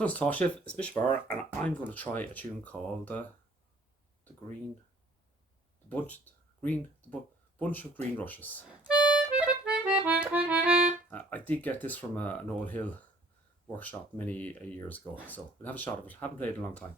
Concertina, it's Mish Bar, and I'm going to try a tune called the Green, the Bunch, Green, Bunch of Green Rushes. I did get this from an Old Hill workshop many years ago, so we'll have a shot of it. Haven't played it in a long time.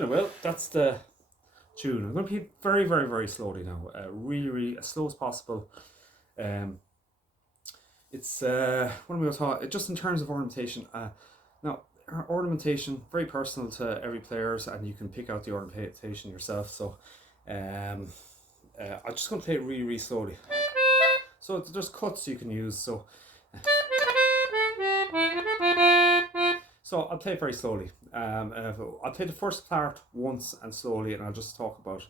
Well, that's the tune. I'm going to play very, very, very slowly now. Really as slow as possible. It's what am I going to talk? Just in terms of ornamentation. Now, ornamentation very personal to every player's, and you can pick out the ornamentation yourself. So, I'm just going to play it really, really slowly. So there's cuts you can use. So I'll play it very slowly. I'll play the first part once and slowly, and I'll just talk about. So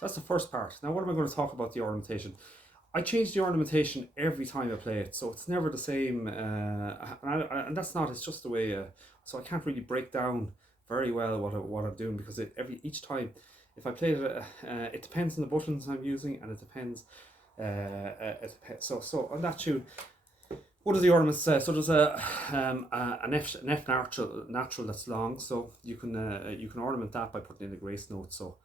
that's the first part. Now, what am I going to talk about the ornamentation? I change the ornamentation every time I play it, so it's never the same, and that's not. It's just the way. So I can't really break down very well what I'm doing, because each time, if I play it, it depends on the buttons I'm using, and it depends. So on that tune, what are the ornaments? So there's an F natural that's long, so you can ornament that by putting in a grace note. So.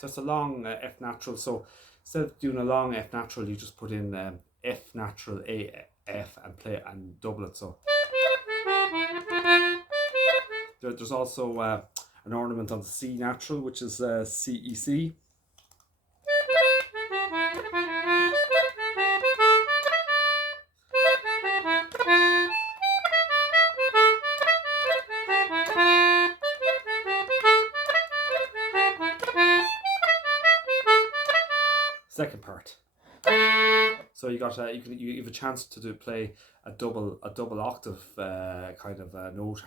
So it's a long F natural. So instead of doing a long F natural, you just put in F natural A F and play and double it. So there's also an ornament on C natural, which is C E C. Second part. So you have a chance to play a double octave kind of note.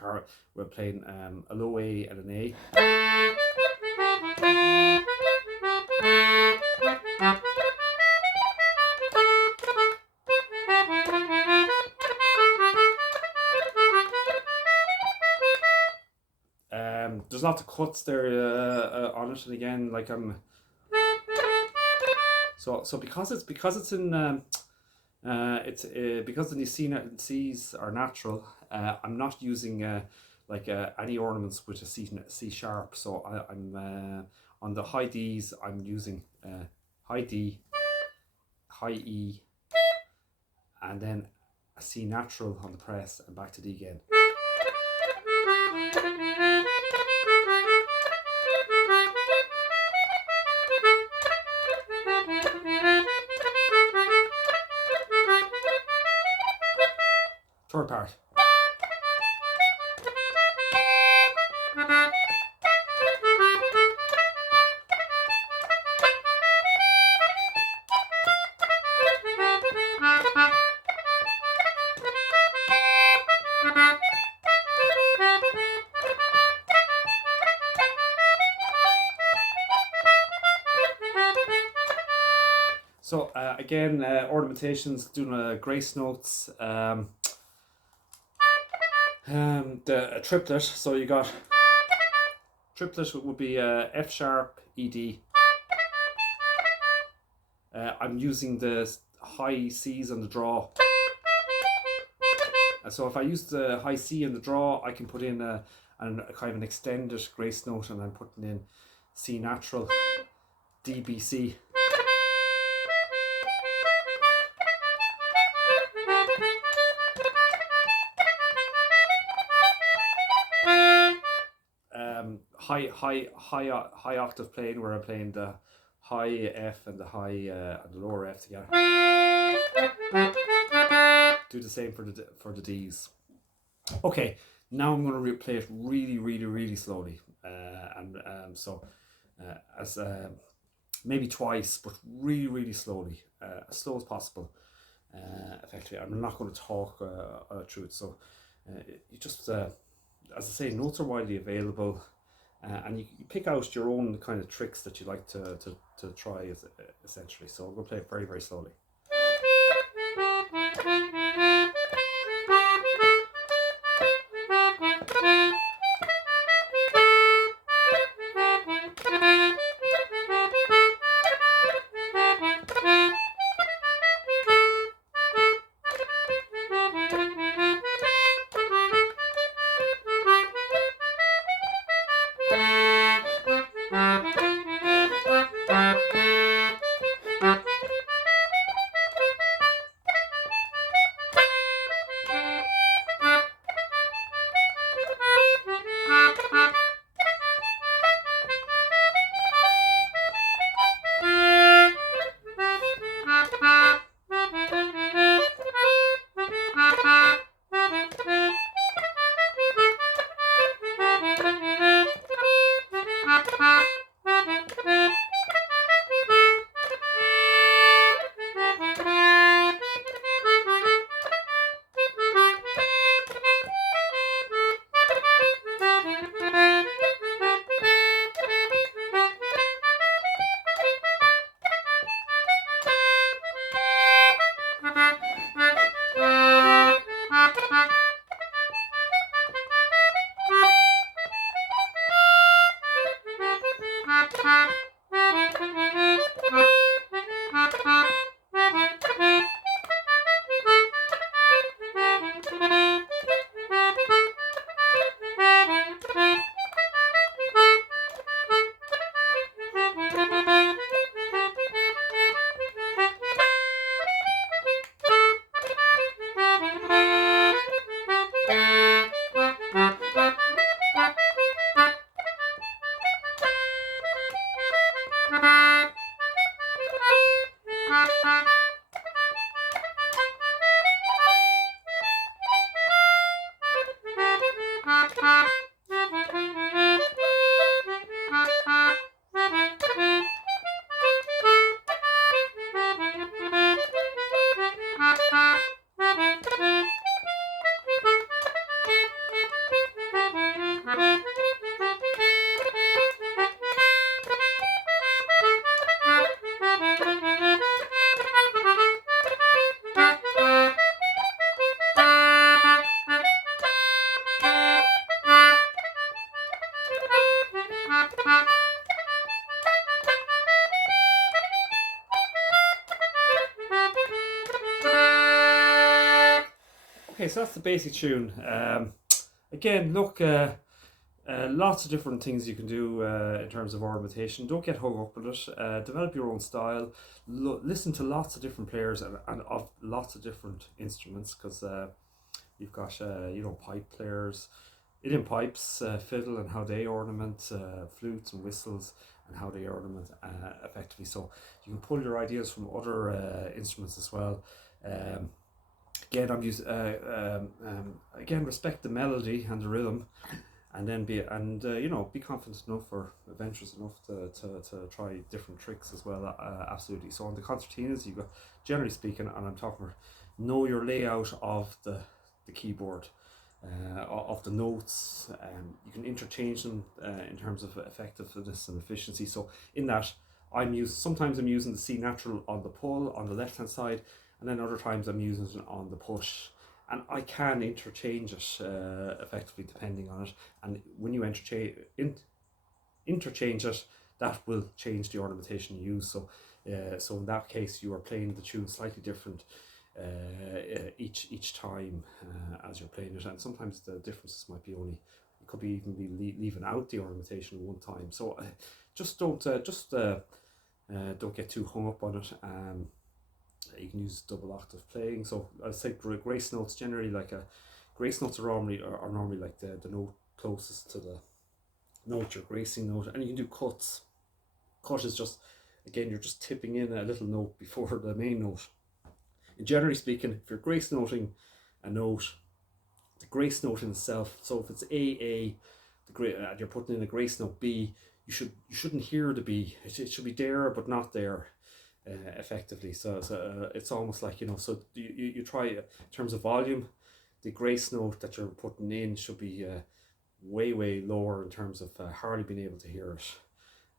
We're playing a low A and an A. There's lots of cuts there on it, and again, like So because it's in because the C's are natural, I'm not using any ornaments with a C sharp. So I'm on the high D's. I'm using high D, high E, and then a C natural on the press, and back to D again. Third part. So again, ornamentations, doing grace notes, the a triplet. So you got triplet would be F sharp, E D. I'm using the high C's on the draw. So if I use the high C in the draw, I can put in a kind of an extended grace note, and I'm putting in C natural, D, B, C. High octave playing, where I'm playing the high F and the high and the lower F together. Do the same for the D's. Okay, now I'm going to play it really slowly, as maybe twice, but really slowly, as slow as possible. Effectively, I'm not going to talk through it. So you just, as I say, notes are widely available. And you pick out your own kind of tricks that you like to try, essentially. So I'm going to play it very slowly. Okay, so that's the basic tune. Again, look, lots of different things you can do in terms of ornamentation. Don't get hung up with it. Develop your own style. Listen to lots of different players and of lots of different instruments, because you've got pipe players, in pipes, fiddle, and how they ornament, flutes and whistles, and how they ornament effectively. So you can pull your ideas from other instruments as well. Um, Again, I'm using again, respect the melody and the rhythm, and then be confident enough or adventurous enough to try different tricks as well. Absolutely. So on the concertinas, you go, generally speaking, and I'm talking about, know your layout of the keyboard, of the notes. You can interchange them in terms of effectiveness and efficiency. So in that, sometimes I'm using the C natural on the pull on the left hand side, and then other times I'm using it on the push. And I can interchange it effectively depending on it. And when you interchange it, that will change the ornamentation you use. So in that case, you are playing the tune slightly different each time as you're playing it, and sometimes the differences might be only, it could be even be leaving out the ornamentation one time. So just don't get too hung up on it. You can use double octave playing. So I say grace notes generally, grace notes are normally like the note closest to the note, your gracing note, and you can do cuts. Cut is just, again, you're just tipping in a little note before the main note. And generally speaking, if you're grace noting a note, the grace note in itself, so if it's A, and you're putting in a grace note B, you shouldn't hear the B. It should be there but not there. Effectively, so it's almost like, so you try, in terms of volume, the grace note that you're putting in should be way lower in terms of hardly being able to hear it,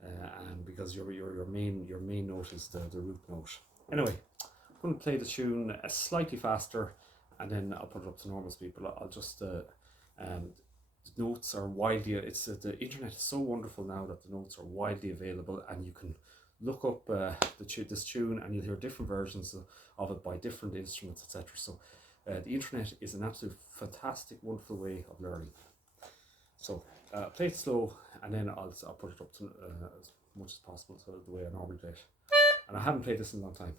and because your main note is the root note. Anyway, I'm going to play the tune slightly faster, and then I'll put it up to normal speed. But I'll just the notes are widely. The internet is so wonderful now that the notes are widely available, and you can look up this tune, and you'll hear different versions of it by different instruments, etc. So the internet is an absolute fantastic, wonderful way of learning. So play it slow, and then I'll put it up to as much as possible to the way I normally play it. And I haven't played this in a long time.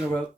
Well,